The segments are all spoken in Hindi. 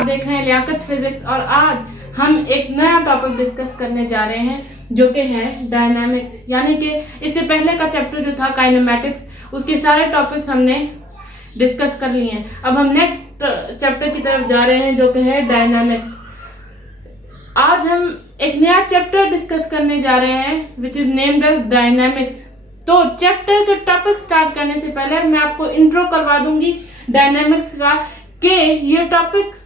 आप देख रहे हैं लियाकत फिजिक्स और आज हम एक नया टॉपिक डिस्कस करने जा रहे हैं जो कि है डायनामिक्स। यानी कि इससे पहले का चैप्टर जो था काइनेमैटिक्स, उसके सारे टॉपिक्स हमने डिस्कस कर लिए हैं। अब हम नेक्स्ट चैप्टर की तरफ जा रहे हैं जो कि है डायनामिक्स। आज हम एक नया चैप्टर डिस्कस करने जा रहे हैं which is named as dynamics. तो चैप्टर के टॉपिक स्टार्ट करने से पहले मैं आपको इंट्रो करवा दूंगी डायनामिक्स का, कि ये टॉपिक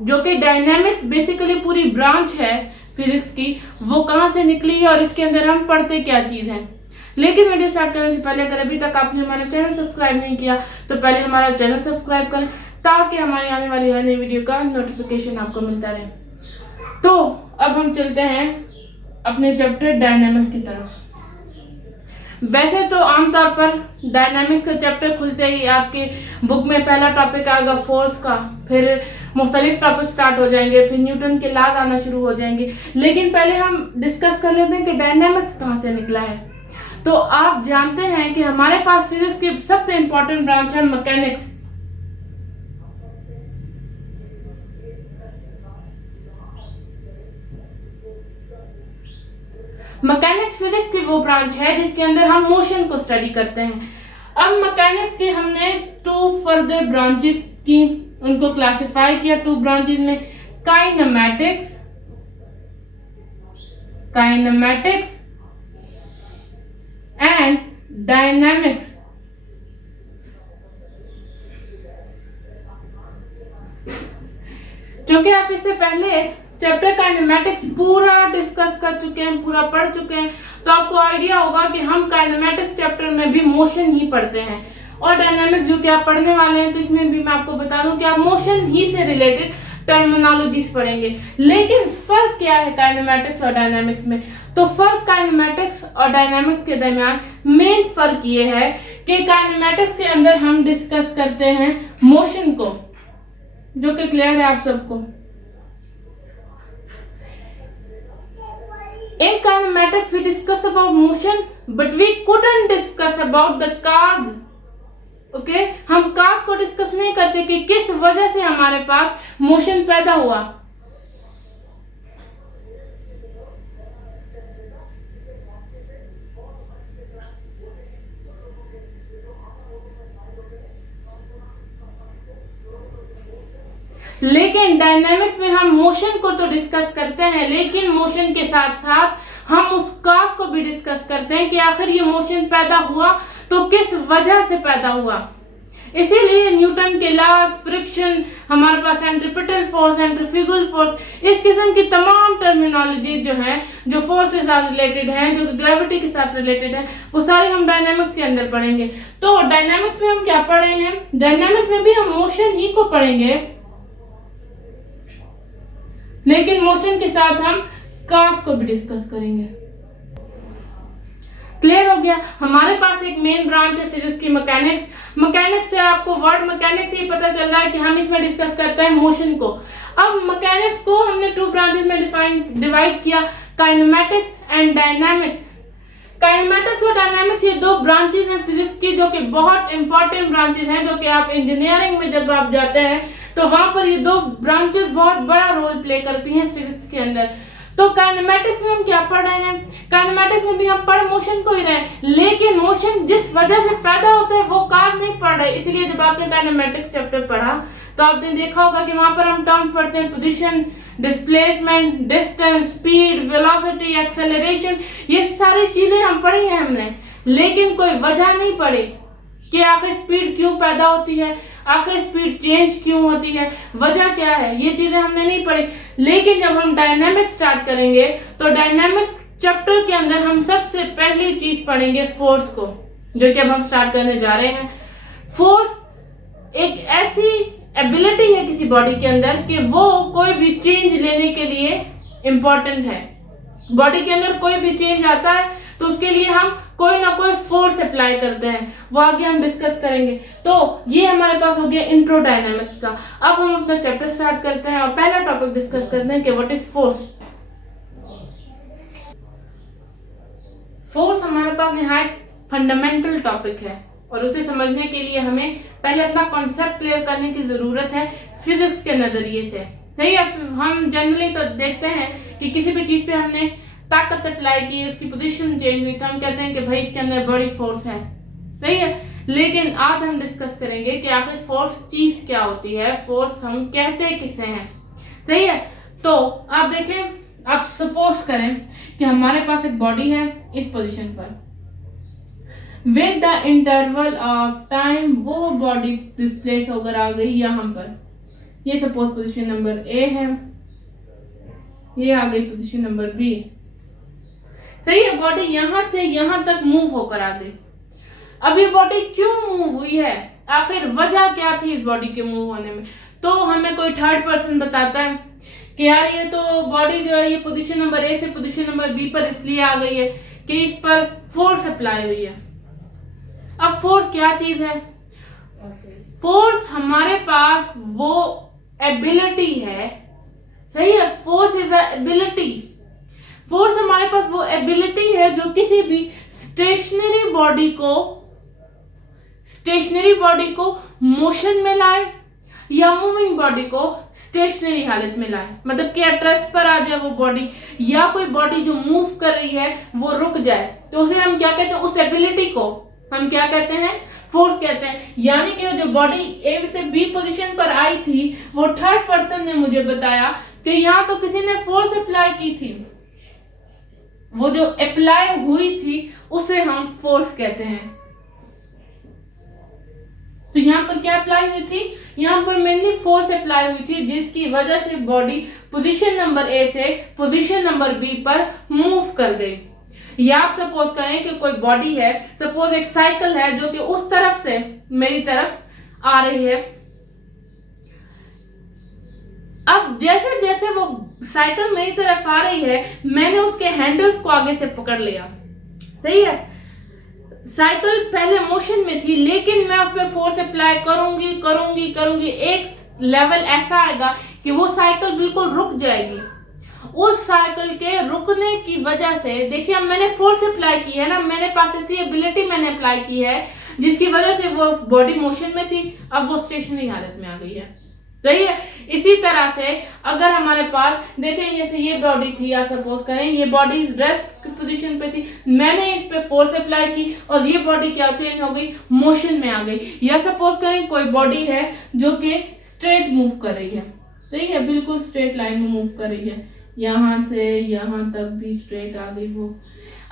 जो कि डायनामिक्स बेसिकली पूरी ब्रांच है फिजिक्स की, वो कहाँ से निकली है और इसके अंदर हम पढ़ते क्या चीज है। लेकिन वीडियो स्टार्ट करने से पहले अगर अभी तक आपने हमारा चैनल सब्सक्राइब नहीं किया तो पहले हमारा चैनल सब्सक्राइब करें ताकि हमारी आने वाली हर नई वीडियो का नोटिफिकेशन आपको मिलता रहे। तो अब हम चलते हैं अपने चैप्टर डायनामिक्स की तरफ। वैसे तो आमतौर पर डायनामिक का चैप्टर खुलते ही आपके बुक में पहला टॉपिक आएगा फोर्स का, फिर मुख्तलिफ टॉपिक स्टार्ट हो जाएंगे, फिर न्यूटन के लॉज आना शुरू हो जाएंगे। लेकिन पहले हम डिस्कस कर लेते हैं कि डायनामिक्स कहाँ से निकला है। तो आप जानते हैं कि हमारे पास फिजिक्स की सबसे इंपॉर्टेंट ब्रांच है मैकेनिक्स। मैकेनिक्स फिजिक्स की वो ब्रांच है जिसके अंदर हम मोशन को स्टडी करते हैं। अब मैकेनिक्स के हमने टू फर्दर ब्रांचेस की, उनको क्लासिफाई किया टू ब्रांचेस में, काइनेमैटिक्स एंड डायनामिक्स। क्योंकि आप इससे पहले चैप्टर काइनेमैटिक्स पूरा डिस्कस कर चुके हैं, पूरा पढ़ चुके हैं, तो आपको आइडिया होगा कि हम काइनेमैटिक्स चैप्टर में भी मोशन ही पढ़ते हैं। और डायनामिक्स जो कि आप पढ़ने वाले हैं तो इसमें भी मैं आपको बता दूं कि आप मोशन ही से रिलेटेड टर्मिनोलॉजीज पढ़ेंगे। लेकिन फर्क क्या है काइनेमैटिक्स और डायनामिक्स में? तो फर्क काइनेमैटिक्स और डायनामिक्स के दरमियान मेन फर्क ये है कि काइनेमैटिक्स के अंदर हम डिस्कस करते हैं मोशन को, जो कि क्लियर है आप सबको। In kinematics we discuss about motion but we couldn't discuss about the cause. Okay? हम cause को डिस्कस नहीं करते कि किस वजह से हमारे पास मोशन पैदा हुआ। लेकिन डायनामिक्स में हम मोशन को तो डिस्कस करते हैं, लेकिन मोशन के साथ साथ हम उस कॉज को भी डिस्कस करते हैं कि आखिर ये मोशन पैदा हुआ तो किस वजह से पैदा हुआ। इसीलिए न्यूटन के लॉज, फ्रिक्शन, हमारे पास सेंट्रीपिटल फोर्स, सेंट्रीफ्यूगल फोर्स, इस किस्म की तमाम टर्मिनोलॉजी जो है, जो फोर्स के साथ रिलेटेड है, जो ग्रेविटी के साथ रिलेटेड है, वो सारे हम डायनामिक्स के अंदर पढ़ेंगे। तो डायनामिक्स में हम क्या पढ़ रहे हैं? डायनामिक्स में भी हम मोशन ही को पढ़ेंगे, लेकिन मोशन के साथ हम कॉज को भी डिस्कस करेंगे। क्लियर हो गया? हमारे पास एक मेन ब्रांच है फिजिक्स की मैकेनिक्स। मैकेनिक्स से आपको वर्ड मैकेनिक्स ही पता चल रहा है कि हम इसमें डिस्कस करते हैं मोशन को। अब मैकेनिक्स को हमने टू ब्रांचेस में डिवाइड किया, काइनेमैटिक्स एंड डायनामिक्स। काइनेमैटिक्स और डायनामिक्स ये दो ब्रांचेस हैं फिजिक्स की जो कि बहुत इंपॉर्टेंट ब्रांचेस हैं, जो कि आप इंजीनियरिंग में जब आप जाते हैं तो वहां पर ये दो ब्रांचेस बहुत बड़ा रोल प्ले करती हैं फिजिक्स के अंदर। तो काइनेमैटिक्स में हम क्या पढ़ रहे हैं? काइनेमैटिक्स में भी हम पढ़ मोशन को ही रहे हैं, लेकिन मोशन जिस वजह से पैदा होता है वो कार्य नहीं पढ़ रहे। इसलिए जब आपने काइनेमैटिक्स चैप्टर पढ़ा तो आपने देखा होगा कि वहां पर हम टर्म्स पढ़ते हैं, position, displacement, distance, speed, velocity, acceleration, ये सारी चीजें हम पढ़ी हैं हमने, लेकिन कोई वजह नहीं पढ़ी कि आखिर स्पीड क्यों पैदा होती है, आखिर स्पीड चेंज क्यों होती है, वजह क्या है, ये चीजें हमने नहीं पढ़ी। लेकिन जब हम डायनामिक्स स्टार्ट करेंगे तो डायनामिक्स चैप्टर के अंदर हम सबसे पहली चीज पढ़ेंगे फोर्स को, जो कि अब हम स्टार्ट करने जा रहे हैं। फोर्स एक ऐसी एबिलिटी है किसी बॉडी के अंदर कि वो कोई भी चेंज लेने के लिए इंपॉर्टेंट है। बॉडी के अंदर कोई भी चेंज आता है तो उसके लिए हम कोई ना कोई फोर्स अप्लाई करते हैं, वो आगे हम डिस्कस करेंगे। तो ये हमारे पास हो गया इंट्रो डायनामिक्स का। अब हम अपना चैप्टर स्टार्ट करते हैं और पहला टॉपिक डिस्कस करते हैं कि व्हाट इज फोर्स। फोर्स हमारे पास निहायत फंडामेंटल टॉपिक है और उसे समझने के लिए हमें पहले अपना कॉन्सेप्ट क्लियर करने की जरूरत है फिजिक्स के नजरिए से। सही है, हम जनरली तो देखते हैं कि किसी भी चीज पे हमने ताकत अप्लाई की, उसकी पोजीशन चेंज हुई तो हम कहते हैं कि भाई इसके अंदर बड़ी फोर्स है। सही है, लेकिन आज हम डिस्कस करेंगे कि आखिर फोर्स चीज क्या होती है, फोर्स हम कहते किसे हैं। सही है, तो आप देखें, आप सपोज करें कि हमारे पास एक बॉडी है इस पोजीशन पर, with the interval of time वो बॉडी डिस्प्लेस होकर आ गई यहाँ पर। ये सपोज पोजीशन नंबर ए है, ये आ गई पोजीशन नंबर बी। सही है, बॉडी यहां से यहां तक मूव होकर आ गई। अब ये बॉडी क्यों मूव हुई है, आखिर वजह क्या थी इस बॉडी के मूव होने में? तो हमें कोई थर्ड पर्सन बताता है कि यार ये तो बॉडी जो है ये पोजीशन नंबर ए से पोजीशन नंबर बी पर इसलिए आ गई है कि इस पर फोर्स अप्लाई हुई है। अब फोर्स क्या चीज है? फोर्स हमारे पास वो एबिलिटी है। सही है, फोर्स इज एबिलिटी। फोर्स हमारे पास वो एबिलिटी है जो किसी भी स्टेशनरी बॉडी को मोशन में लाए या मूविंग बॉडी को स्टेशनरी हालत में लाए। मतलब कि एट पर आ जाए वो बॉडी, या कोई बॉडी जो मूव कर रही है वो रुक जाए, तो उसे हम क्या कहते हैं? उस एबिलिटी को हम क्या कहते हैं? फोर्स कहते हैं। यानी कि जो बॉडी ए से बी पोजीशन पर आई थी वो थर्ड पर्सन ने मुझे बताया कि यहाँ तो किसी ने फोर्स अप्लाई की थी, वो जो अप्लाई हुई थी उसे हम फोर्स कहते हैं। तो यहाँ पर क्या अप्लाई हुई थी? यहाँ पर मेनली फोर्स अप्लाई हुई थी, जिसकी वजह से बॉडी पोजीशन नंबर ए से पोजीशन नंबर बी पर मूव कर गई। या आप सपोज करें कि कोई बॉडी है, सपोज एक साइकिल है जो कि उस तरफ से मेरी तरफ आ रही है। अब जैसे जैसे वो साइकिल मेरी तरफ आ रही है, मैंने उसके हैंडल्स को आगे से पकड़ लिया। सही है, साइकिल पहले मोशन में थी, लेकिन मैं उस पर फोर्स अप्लाई करूंगी, एक लेवल ऐसा आएगा कि वो साइकिल बिल्कुल रुक जाएगी। उस साइकिल के रुकने की वजह से, देखिए अब मैंने फोर्स अप्लाई की है ना, मेरे पास ऐसी एबिलिटी मैंने अप्लाई की है जिसकी वजह से वो बॉडी मोशन में थी, अब वो स्टेशनरी हालत में आ गई है। सही है, इसी तरह से अगर हमारे पास देखें, जैसे ये बॉडी थी, आप सपोज करें ये बॉडी रेस्ट की पोजीशन पे थी, मैंने इस पे फोर्स अप्लाई की और ये बॉडी क्या चेंज हो गई? मोशन में आ गई। या सपोज करें कोई बॉडी है जो कि स्ट्रेट मूव कर रही है। सही है, बिल्कुल स्ट्रेट लाइन में मूव कर रही है, यहां से यहां तक भी स्ट्रेट आ गई वो।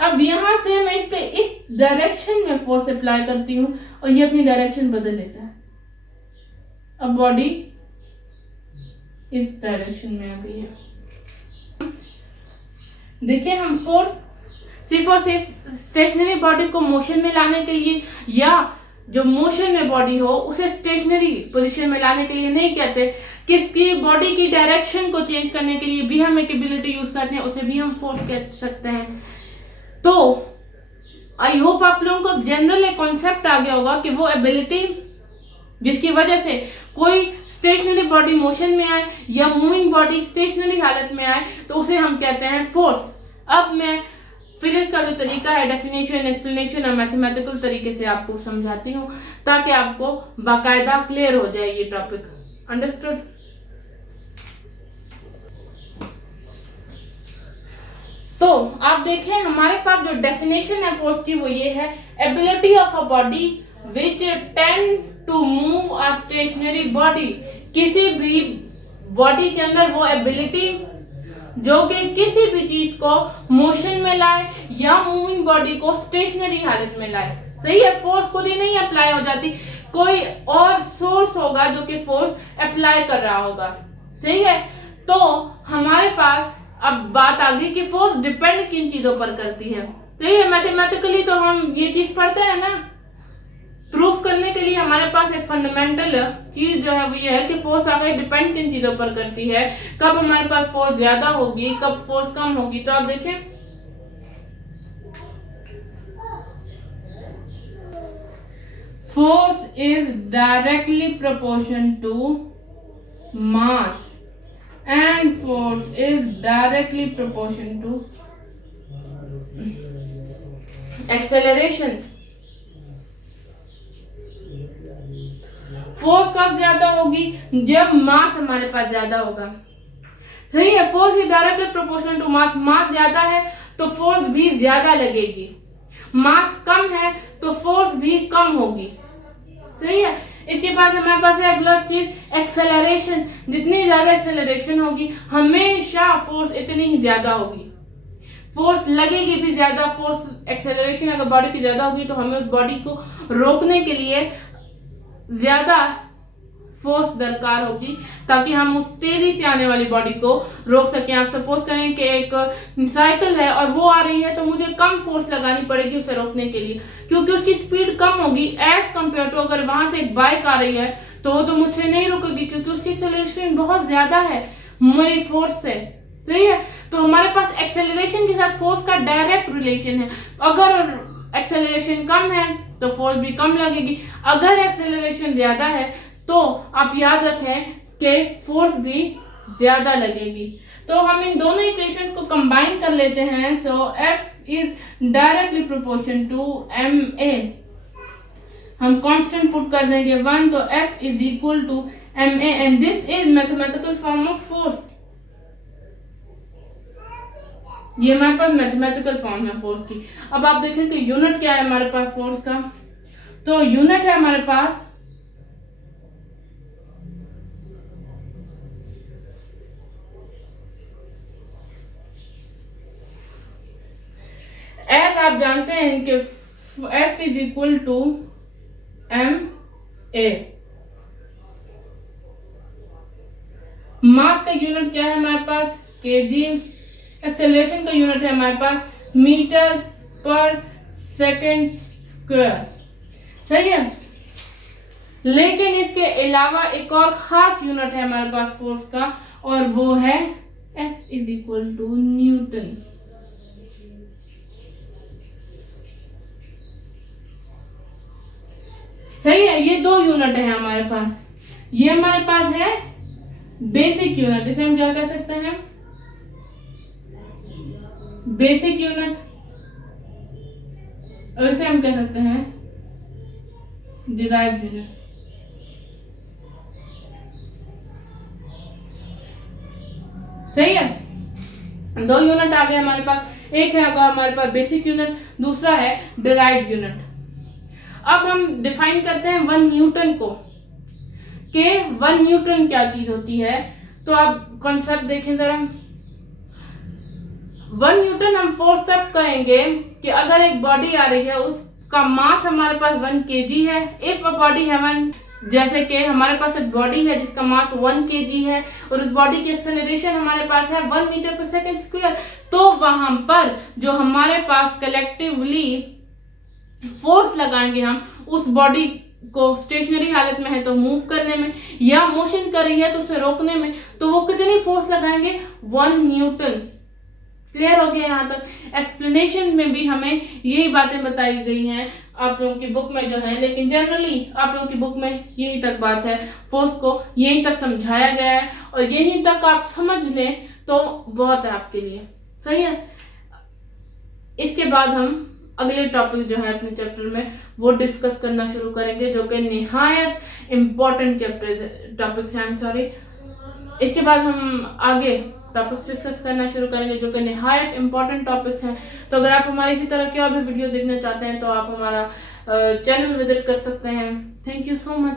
अब यहां से मैं इस पे इस डायरेक्शन में फोर्स अप्लाई करती हूँ और ये अपनी डायरेक्शन बदल लेता है। अब बॉडी इस डायरेक्शन में आ गई है। देखिए, हम फोर्स सिर्फ और सिर्फ स्टेशनरी बॉडी को मोशन में लाने के लिए या जो मोशन में बॉडी हो उसे स्टेशनरी पोजीशन में लाने के लिए नहीं कहते, किसकी बॉडी की डायरेक्शन को चेंज करने के लिए भी हम एक एबिलिटी यूज करते हैं, उसे भी हम फोर्स कह सकते हैं। तो आई होप आप लोगों को जनरल एक कॉन्सेप्ट आ गया होगा कि वो एबिलिटी जिसकी वजह से कोई स्टेशनरी बॉडी मोशन में आए या मूविंग बॉडी स्टेशनरी हालत में आए तो उसे हम कहते हैं फोर्स। अब मैं फिजिक्स का जो तरीका है, डेफिनेशन, एक्सप्लेनेशन और मैथमेटिकल तरीके से आपको समझाती हूँ ताकि आपको बाकायदा क्लियर हो जाए ये टॉपिक। अंडरस्टूड? तो आप देखें, हमारे पास जो डेफिनेशन है फोर्स की वो ये है, ability of a body which tend to move a stationary body. किसी भी बॉडी के अंदर वो एबिलिटी जो कि किसी भी चीज को मोशन में लाए या मूविंग बॉडी को स्टेशनरी हालत में लाए। सही है, फोर्स खुद ही नहीं अप्लाई हो जाती, कोई और सोर्स होगा जो कि फोर्स अप्लाई कर रहा होगा। सही है, तो हमारे पास अब बात आ गई कि फोर्स डिपेंड किन चीजों पर करती है। सही है, मैथमेटिकली तो हम ये चीज पढ़ते हैं ना, प्रूफ करने के लिए हमारे पास एक फंडामेंटल चीज जो है वो ये है कि फोर्स आगे डिपेंड किन चीजों पर करती है, कब हमारे पास फोर्स ज्यादा होगी, कब फोर्स कम होगी। तो आप देखें, force is directly proportion to mass and force is directly proportion to acceleration. Force कब ज्यादा होगी? जब मास हमारे पास ज्यादा होगा। सही है, force is directly proportional to mass. Mass ज्यादा है तो फोर्स भी ज्यादा लगेगी, मास कम है तो फोर्स भी कम होगी। सही है। इसके बाद हमारे पास है अगला चीज एक्सेलरेशन। जितनी ज्यादा एक्सेलरेशन होगी हमेशा फोर्स इतनी ही ज्यादा होगी, फोर्स लगेगी भी ज्यादा। फोर्स एक्सेलरेशन अगर बॉडी की ज्यादा होगी तो हमें उस बॉडी को रोकने के लिए ज्यादा फोर्स दरकार होगी ताकि हम उस तेजी से आने वाली बॉडी को रोक सकें। आप सपोज करें कि एक साइकिल है और वो आ रही है तो मुझे कम फोर्स लगानी पड़ेगी उसे रोकने के लिए, क्योंकि उसकी स्पीड कम होगी एज कंपेयर टू अगर वहां से एक बाइक आ रही है तो वो तो मुझसे नहीं रुकेगी क्योंकि उसकी एक्सेलरेशन बहुत ज्यादा है मेरी फोर्स से। सही है। तो हमारे पास एक्सेलरेशन के साथ फोर्स का डायरेक्ट रिलेशन है। अगर एक्सेलरेशन कम है तो फोर्स भी कम लगेगी, अगर एक्सेलरेशन ज्यादा है तो आप याद रखें कि फोर्स भी ज्यादा लगेगी। तो हम इन दोनों इक्वेशंस को कंबाइन कर लेते हैं। So F is directly proportion to ma। हम कांस्टेंट पुट कर देंगे 1, तो F is equal to ma and this is mathematical form of force. ये हमारे पास मैथमेटिकल फॉर्म है फोर्स की। अब आप देखें कि यूनिट क्या है हमारे पास फोर्स का, तो यूनिट है हमारे पास एज आप जानते हैं कि F is equal to ma। Mass का यूनिट क्या है हमारे पास kg। एक्सेलरेशन का यूनिट है हमारे पास मीटर पर सेकंड स्क्वायर। सही है। लेकिन इसके अलावा एक और खास यूनिट है हमारे पास फोर्स का और वो है F is equal to newton. सही है। ये दो यूनिट है हमारे पास। ये हमारे पास है बेसिक यूनिट, इसे हम क्या कह सकते हैं? Basic unit. और इसे हम कह सकते हैं डिराइव्ड यूनिट। सही है। दो यूनिट आ गए हमारे पास, एक है हमारे पास बेसिक यूनिट, दूसरा है डिराइव्ड यूनिट। अब हम डिफाइन करते हैं 1 न्यूटन को, कि 1 न्यूटन क्या चीज होती है। तो आप कॉन्सेप्ट देखें जरा। 1 न्यूटन हम फोर्स तब कहेंगे कि अगर एक बॉडी आ रही है उसका मास हमारे पास 1 kg है। इफ अ बॉडी है 1, जैसे कि हमारे पास एक बॉडी है जिसका मास 1 kg है और उस बॉडी की एक्सेलरेशन हमारे पास है 1 मीटर पर सेकंड स्क्वायर, तो वहां पर जो हमारे पास कलेक्टिवली फोर्स लगाएंगे हम उस बॉडी को स्टेशनरी हालत में है तो मूव करने में, या मोशन कर रही है तो उसे रोकने में, तो वो कितनी फोर्स लगाएंगे? 1 न्यूटन। क्लियर हो गया यहाँ तक? एक्सप्लेनेशन में भी हमें यही बातें बताई गई हैं आप लोगों की बुक में जो है, लेकिन जनरली आप लोगों की बुक में यही तक बात है, फोर्स को यहीं तक समझाया गया है और यहीं तक आप समझ लें तो बहुत है आपके लिए। सही है। इसके बाद हम अगले टॉपिक जो है अपने चैप्टर में वो डिस्कस करना शुरू करेंगे, जो कि निहायत इम्पोर्टेंट टॉपिक्स हैं। सॉरी। इसके बाद हम आगे टॉपिक्स डिस्कस करना शुरू करेंगे जो कि निहायत इंपॉर्टेंट टॉपिक्स हैं। तो अगर आप हमारे इसी तरह के और भी वीडियो देखना चाहते हैं तो आप हमारा चैनल विजिट कर सकते हैं। Thank you so much.